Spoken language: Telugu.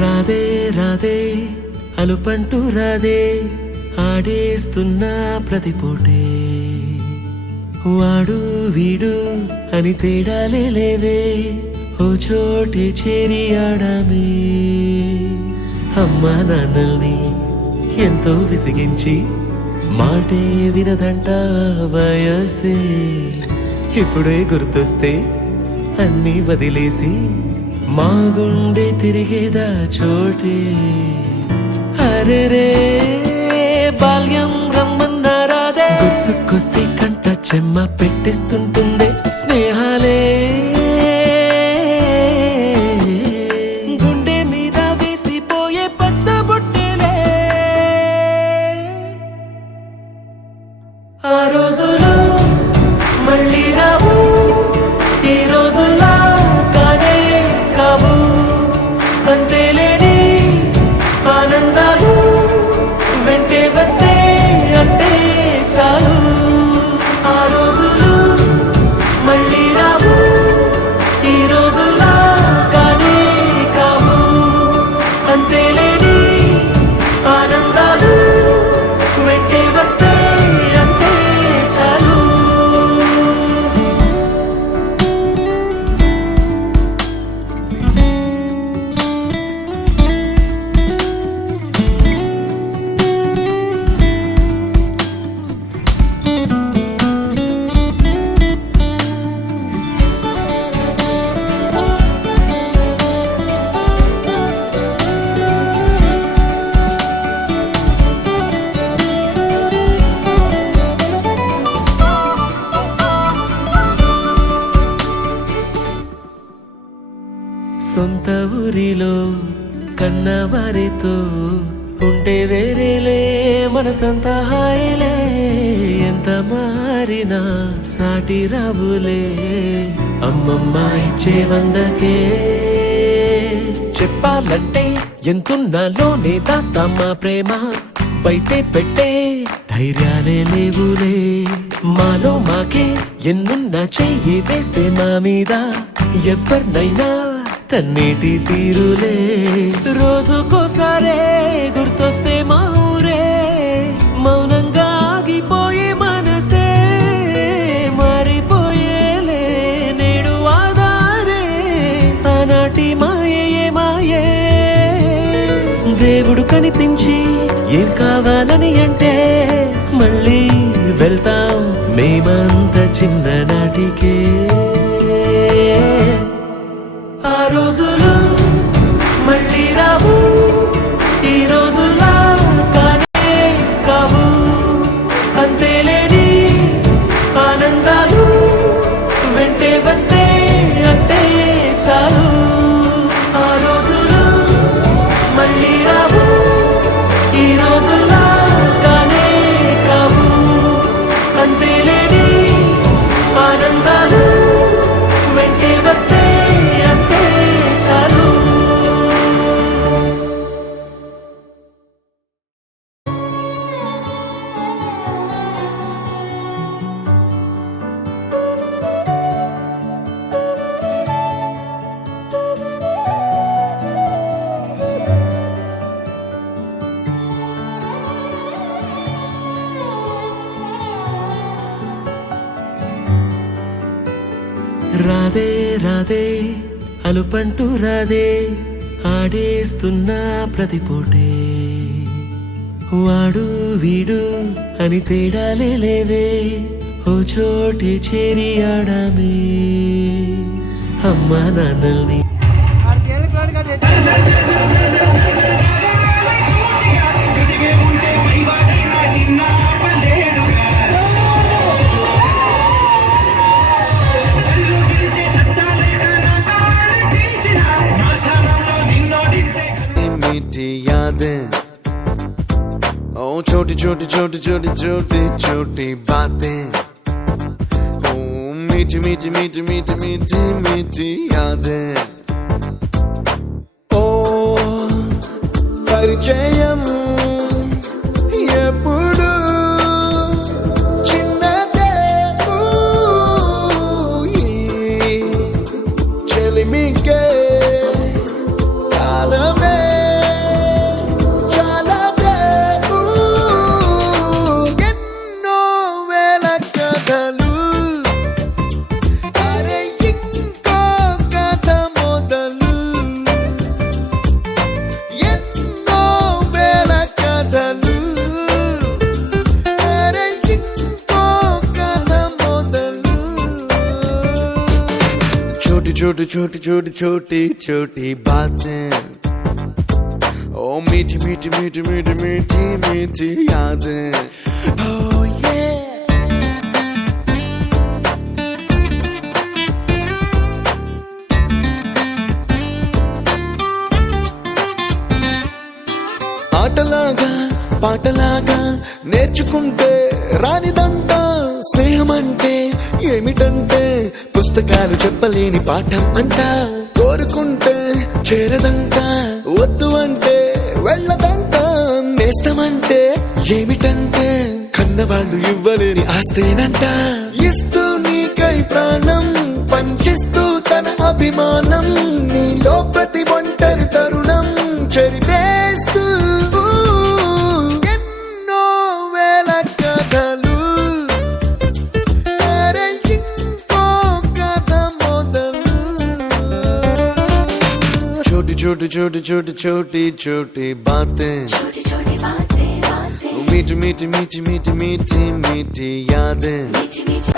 రాధే రాధే అలుపంటూ రాధే ఆడేస్తున్నా ప్రతిపోటే వాడు వీడు అని తేడాలే లేవే ఓ చోటే చేరి ఆడామే అమ్మా నాన్నల్ని ఎంతో విసిగించి మాటే వినదంట వయసే ఇప్పుడే గుర్తొస్తే అన్నీ వదిలేసి మా గుండె తిరిగేదా చోటే అరెరే బాల్యం రమ్మన్నారాదే గుర్తుకొస్తే కంట చెమ్మ పెట్టిస్తుంటుందే స్నేహాలే గుండె మీద వేసిపోయే పచ్చబొట్టెలే ఆ రోజులు మళ్ళీ రావు ఈ రోజుల్లా కానే కావు అంతేలేని ఆనందాలు వెంటే వస్తే అంటే చాలు ఆ రోజులు మళ్ళీ రావు ఈ రోజుల్లా కానే కావు అంతేలేని ఆనందాలు వెంటే వస్తే అంటే చాలు సొంత ఊరిలో కన్నవారితో ఉంటే వేరేలే మనసంతా హాయిలే ఎంత మారినా సాటి రావులే అమ్మమ్మ ఇచ్చే వందకే చెప్పాలంటే ఎంతున్నాలోనే దాస్తామా ప్రేమ బయటే పెట్టే ధైర్యాలే లేవులే మాలో మాకే ఎన్నున్నా చెయ్యి వేస్తే మా మీద ఎవరినైనా తన్నేటి తీరులే రోజుకోసారే గుర్తొస్తే మా ఊరే మౌనంగా ఆగిపోయే మనసే మారిపోయేలే నేడు ఆధారే ఆనాటి మాయే మాయే దేవుడు కనిపించి ఏం కావాలని అంటే మళ్ళీ వెళ్తాం మేమంత చిన్ననాటికే ఆ రోజులు మళ్ళీ రావు ఈ రోజుల్లా కానే కావు అంతేలేని ఆనందాలు వెంటే వస్తే అంటే చాలు ఆ రోజులు మళ్ళీ రావు ఈ రోజుల్లా కానే కావు అంతేలేని ఆనందాలు వెంటే వస్తే రాధే రాధే అలుపంటూ రాధే ఆడేస్తున్నా ప్రతిపోటే వాడు వీడు అని తేడాలే లేవే ఓ చోటే చేరి ఆడామే అమ్మా నాన్నల్ని छोटी छोटी छोटी छोटी छोटी छोटी बातें ओ मीठी मीठी मीठी मीठी मीठी मीठी यादें ओ परिचयम ఎప్పుడు చిన్నదే చెలిమికే కాలమే छोटी छोटी छोटी छोटी छोटी बातें ओ मीठी मीठी मीठी मीठी मीठी मीठी यादें oh yeah ఆటలాగా పాటలాగా నేర్చుకుంటే రానిదంట స్నేహమంటే ఏమిటంటే పుస్తకాలు చెప్పలేని పాఠం అంట కోరుకుంటే చేరదంట వద్దు అంటే వెళ్ళదంట నేస్తమంటే ఏమిటంటే కన్నవాళ్ళు ఇవ్వలేని ఆస్తేనంట ఇస్తూ నీకై ప్రాణం పంచిస్తూ తన అభిమానం నీలో ప్రతి ఒంటరి తరుణం చెరిపేస్తూ ఎన్నో వేల కథలు అరే ఇంకో కథ మొదలు छोटी छोटी छोटी छोटी छोटी छोटी बातें छोटी छोटी बातें बातें मीठी मीठी मीठी मीठी मीठी मीठी यादें मीठी मीठी